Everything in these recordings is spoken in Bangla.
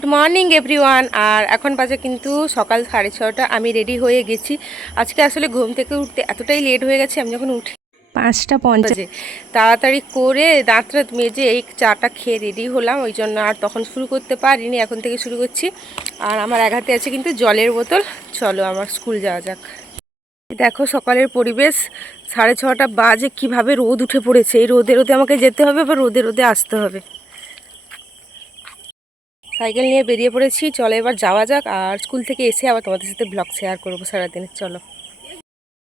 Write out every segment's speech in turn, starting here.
Good morning everyone. আর এখন বাজে কিন্তু সকাল 6:30। আমি রেডি হয়ে গেছি। আজকে আসলে ঘুম থেকে উঠতে এতটাই লেট হয়ে গেছে, আমি যখন উঠি 5:50 তাড়াতাড়ি করে দাঁত মেজে এই চাটা খেয়ে রেডি হলাম, ওই জন্য আর তখন শুরু করতে পারিনি, এখন থেকে শুরু করছি। আর আমার এক হাতে আছে কিন্তু জলের বোতল। চলো আমার স্কুল যাওয়া যাক। দেখো সকালের পরিবেশ, 6:30 বাজে, কিভাবে রোদ উঠে পড়েছে। এই রোদে রোদে আমাকে যেতে হবে, আবার রোদে রোদে আসতে হবে। সাইকেল নিয়ে বেরিয়ে পড়েছি, চলো এবার যাওয়া যাক। আর স্কুল থেকে এসে আবার তোমাদের সাথে ব্লগ শেয়ার করবো সারাদিনের। চলো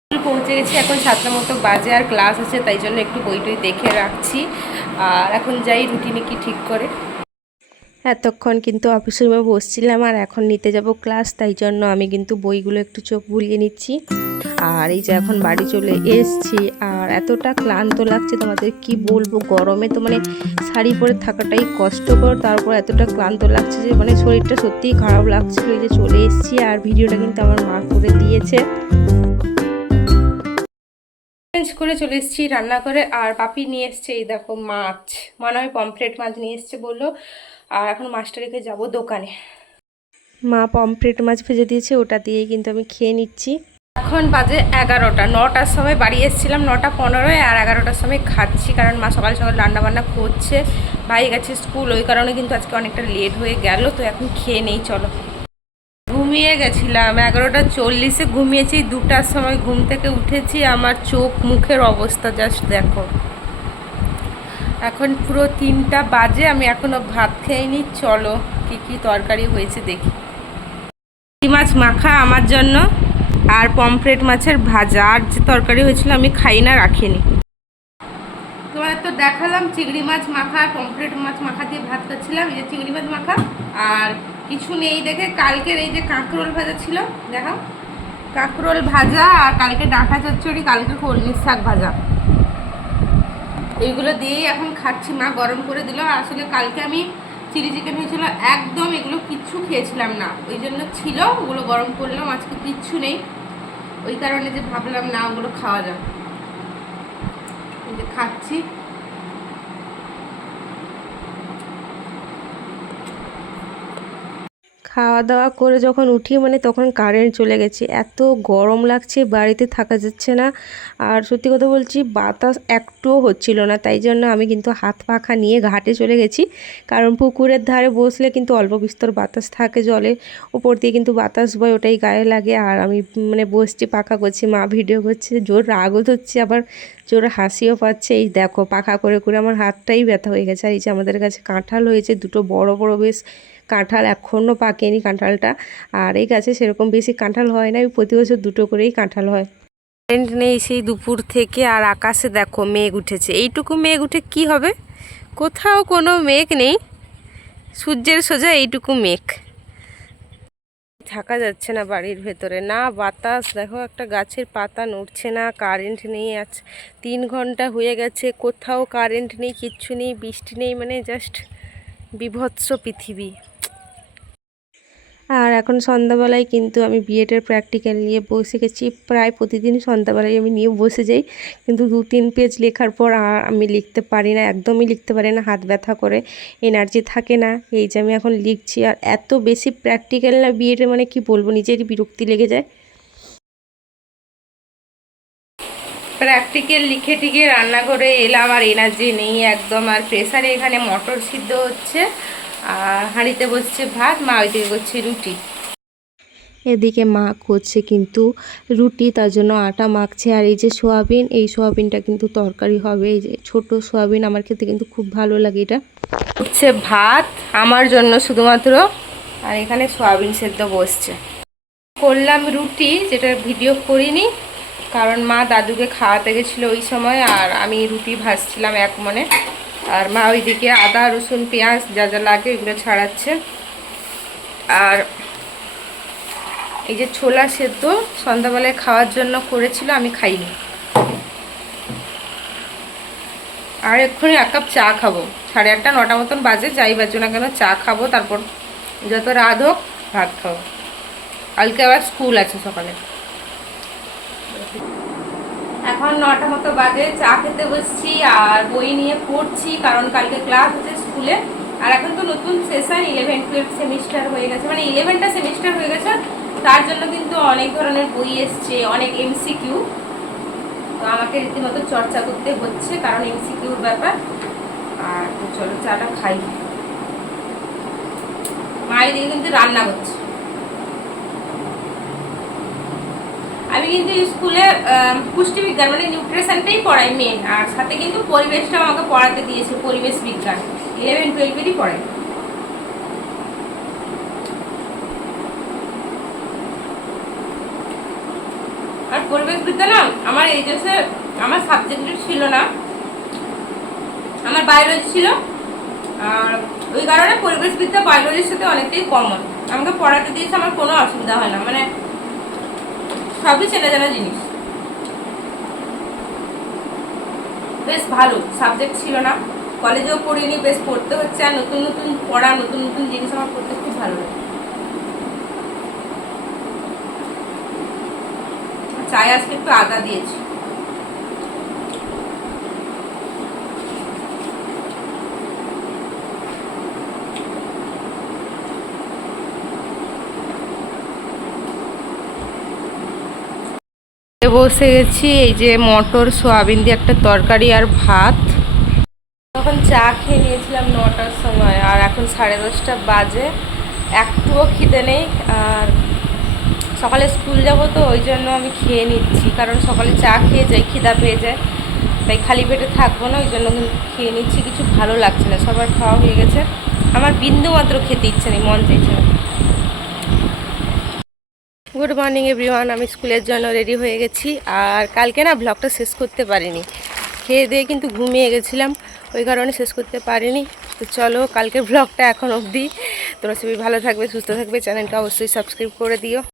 স্কুল পৌঁছে গেছি, এখন 7টা মতো বাজে, আর ক্লাস আছে, তাই জন্য একটু বই টই দেখে রাখছি। আর এখন যাই রুটিনে কি ঠিক করে। এতক্ষণ কিন্তু অফিসে বসছিলাম, আর এখন নিতে যাব ক্লাস, তাই জন্য আমি কিন্তু বইগুলো একটু চোখ বুলিয়ে নিচ্ছি। আর এই যে এখন বাড়ি চলে এসছি, আর এতটা ক্লান্ত লাগছে তোমাদের কি বলবো। গরমে তো মানে শাড়ি পরে থাকাটাই কষ্টকর, তারপর এতটা ক্লান্ত লাগছে যে মানে শরীরটা সত্যিই খারাপ লাগছিল। এই যে চলে এসছি, আর ভিডিওটা কিন্তু আমার মা করে দিয়েছে। চেঞ্জ করে চলে এসেছি রান্না করে, আর পাপি নিয়ে এসছে এই দেখো মাছ, মনে হয় পমফ্রেট মাছ নিয়ে এসছে বললো। আর এখন মাছটা রেখে যাবো দোকানে। মা পমফ্রেট মাছ ভেজে দিয়েছে, ওটা দিয়েই কিন্তু আমি খেয়ে নিচ্ছি। এখন বাজে 11টা, 9টার সময় বাড়ি এসেছিলাম, 9:15, আর 11টার সময় খাচ্ছি, কারণ মা সকাল সকাল রান্নাবান্না করছে। ভাই গেছে স্কুল, ওই কারণে কিন্তু আজকে অনেকটা লেট হয়ে গেল। তো এখন খেয়ে নেই, চলো। ঘুমিয়ে গেছিলাম 11:40 ঘুমিয়েছি, 2টার সময় ঘুম থেকে উঠেছি। আমার চোখ মুখের অবস্থা জাস্ট দেখো। এখন পুরো 3টা বাজে, আমি এখনও ভাত খেয়েনি। চলো কি কি তরকারি হয়েছে দেখি। মাছ মাখা আমার জন্য, আর পমফ্রেট মাছের ভাজা, আর যে তরকারি হয়েছিল আমি খাই না, রাখিনি। তোমাদের তো দেখালাম চিংড়ি মাছ মাখা আর পমফ্রেট মাছ মাখা দিয়ে ভাত খাচ্ছিলাম। এই যে চিংড়ি মাছ মাখা, আর কিছু নেই দেখে কালকের এই যে কাঁকরোল ভাজা ছিল, দেখো কাঁকরোল ভাজা, আর কালকে ডাঁটা চচ্চড়ি, কালকে কলমির শাক ভাজা, এইগুলো দিয়েই এখন খাচ্ছি। মা গরম করে দিল। আসলে কালকে আমি চিলি চিকেন হয়েছিল, একদম এগুলো কিচ্ছু খেয়েছিলাম না, ওই জন্য ছিল, ওগুলো গরম করলাম। আজকে কিচ্ছু নেই, ওই কারণে যে ভাবলাম না ওগুলো খাওয়া যাবে, এই যে খাচ্ছি। খাওয়া দাওয়া করে যখন উঠি মানে তখন কারেন্ট চলে গেছে, এত গরম লাগছে, বাড়িতে থাকা যাচ্ছে না। আর সত্যি কথা বলছি, বাতাস একটুও হচ্ছিল না, তাই জন্য আমি কিন্তু হাত পাখা নিয়ে ঘাটে চলে গেছি। কারণ পুকুরের ধারে বসলে কিন্তু অল্প বিস্তর বাতাস থাকে, জলের উপর দিয়ে কিন্তু বাতাস বয়, ওটাই গায়ে লাগে। আর আমি মানে বসছি, পাখা করছি, মা ভিডিও করছে, জোর রাগও ধরছে, আবার জোর হাসিও পাচ্ছে। এই দেখো পাখা করে করে আমার হাতটাই ব্যথা হয়ে গেছে। আর এই যে আমাদের কাছে কাঁঠাল হয়েছে, দুটো বড় বড় বেশ কাঁঠাল, এখনও পাকেনি কাঁঠালটা। আর এই গাছে সেরকম বেশি কাঁঠাল হয় না, প্রতি বছর দুটো করেই কাঁঠাল হয়। কারেন্ট নেই সেই দুপুর থেকে, আর আকাশে দেখো মেঘ উঠেছে। এইটুকু মেঘ উঠে কি হবে, কোথাও কোনো মেঘ নেই, সূর্যের সোজা এইটুকু মেঘ। থাকা যাচ্ছে না বাড়ির ভেতরে, না বাতাস, দেখো একটা গাছের পাতা নড়ছে না, কারেন্ট নেই। আজ 3 ঘন্টা হয়ে গেছে, কোথাও কারেন্ট নেই, কিচ্ছু নেই, বৃষ্টি নেই, মানে জাস্ট বিভৎস পৃথিবী। আর এখন সন্ধ্যাবেলায় কিন্তু আমি বিএডের প্র্যাকটিক্যাল নিয়ে বসে গেছি, প্রায় প্রতিদিন সন্ধ্যাবেলায় আমি নিয়ে বসে যাই, কিন্তু 2-3 পেজ লেখার পর আর আমি লিখতে পারি না, একদমই লিখতে পারি না, হাত ব্যথা করে, এনার্জি থাকে না। এই যে আমি এখন লিখছি, আর এত বেশি প্র্যাকটিক্যাল না বিএডে, মানে কি বলবো, নিজেরই বিরক্তি লেগে যায়। প্র্যাকটিক্যাল লিখে টিকে রান্নাঘরে এলাম, আর এনার্জি নেই একদম। আর প্রেসারে এখানে মটর সিদ্ধ হচ্ছে, আর হাঁড়িতে বসছে ভাত, মা ওইদিকে করছে রুটি। এদিকে মা করছে কিন্তু রুটি, তার জন্য আটা মাখছে। আর এই যে সোয়াবিন, এই সোয়াবিনটা কিন্তু তরকারি হবে, এই যে ছোট সোয়াবিন, আমার খেতে কিন্তু খুব ভালো লাগে। এটা হচ্ছে ভাত আমার জন্য শুধুমাত্র, আর এখানে সোয়াবিন সেদ্ধ বসছে। করলাম রুটি, যেটা ভিডিও করিনি, কারণ মা দাদুকে খাওয়াতে গেছিলো ওই সময়, আর আমি রুটি ভাজছিলাম এক মনে। আর মা ওইদিকে আদা রসুন পেঁয়াজ যা যা লাগে এগুলো ছাড়াচ্ছে। আর এই যে ছোলা সেদ্ধ সন্ধ্যাবেলায় খাওয়ার জন্য করেছিল, আমি খাইনি। আর এক্ষুনি 1 কাপ চা খাবো, 8:30 9টা মতন বাজে, যাই বাজো না কেন চা খাবো, তারপর যত রাত হোক ভাত খাবো। কালকে আবার স্কুল আছে সকালে। এখন 9টা মতো বাজে, চা খেতে বসছি, আর বই নিয়ে পড়ছি, কারণ কালকে ক্লাস আছে স্কুলে। আর এখন তো নতুন সেশন 11-12 সেমিস্টার হয়ে গেছে, মানে 11টা সেমিস্টার হয়ে গেছে, তার জন্য কিন্তু অনেক ধরনের বই এসছে, অনেক এমসিকিউ। তো আমাকে রীতিমতো চর্চা করতে হচ্ছে, কারণ এমসিকিউর ব্যাপার। আর তো চলো চাটা খাই। মা এদিকে কিন্তু রান্না করছে। আমি কিন্তু স্কুলে পুষ্টিবিজ্ঞান মানে নিউট্রিশনটাই পড়াই মেন, আর সাথে কিন্তু পরিবেশটাও আমাকে পড়াতে দিয়েছে, পরিবেশ বিজ্ঞান 11-12 পড়াই। আর পরিবেশ বিদ্যা না আমার এই দেশে আমার সাবজেক্ট ছিল না, আমার বায়োলজি ছিল। আর ওই কারণে পরিবেশ বিদ্যা বায়োলজির সাথে অনেকটাই কমন, আমাকে পড়াতে দিয়েছে, আমার কোনো অসুবিধা হয় না, মানে সবই চেনা জানা জিনিস। বেশ ভালো সাবজেক্ট ছিল না, কলেজেও পড়িনি, বেশ পড়তে হচ্ছে। আর নতুন নতুন পড়া, নতুন নতুন জিনিস আমার পড়তে খুব ভালো লাগে। চায়ে আজকে একটু আদা দিয়েছি। বসে গেছি, এই যে মটর সোয়াবিন দিয়ে একটা তরকারি আর ভাত। তখন চা খেয়ে নিয়েছিলাম 9টার সময়, আর এখন 10:30 বাজে, একটুও খিদে নেই। আর সকালে স্কুল যাব তো ওই জন্য আমি খেয়ে নিচ্ছি, কারণ সকালে চা খেয়ে যাই, খিদা পেয়ে যায়, তাই খালি পেটে থাকবো না, ওই জন্য খেয়ে নিচ্ছি। কিছু ভালো লাগছে না, সবার খাওয়া হয়ে গেছে, আমার বিন্দু মাত্র খেতে ইচ্ছে নেই, মন চাইছে না। গুড মর্নিং এভরিওয়ান, আমি স্কুলের জন্য রেডি হয়ে গেছি। আর কালকে না ব্লগটা শেষ করতে পারিনি, খেয়ে দিয়ে কিন্তু ঘুমিয়ে গেছিলাম, ওই কারণে শেষ করতে পারিনি। তো চলো কালকের ব্লগটা এখন অবধি, তোমরা সবাই ভালো থাকবে, সুস্থ থাকবে, চ্যানেলটা অবশ্যই সাবস্ক্রাইব করে দিও।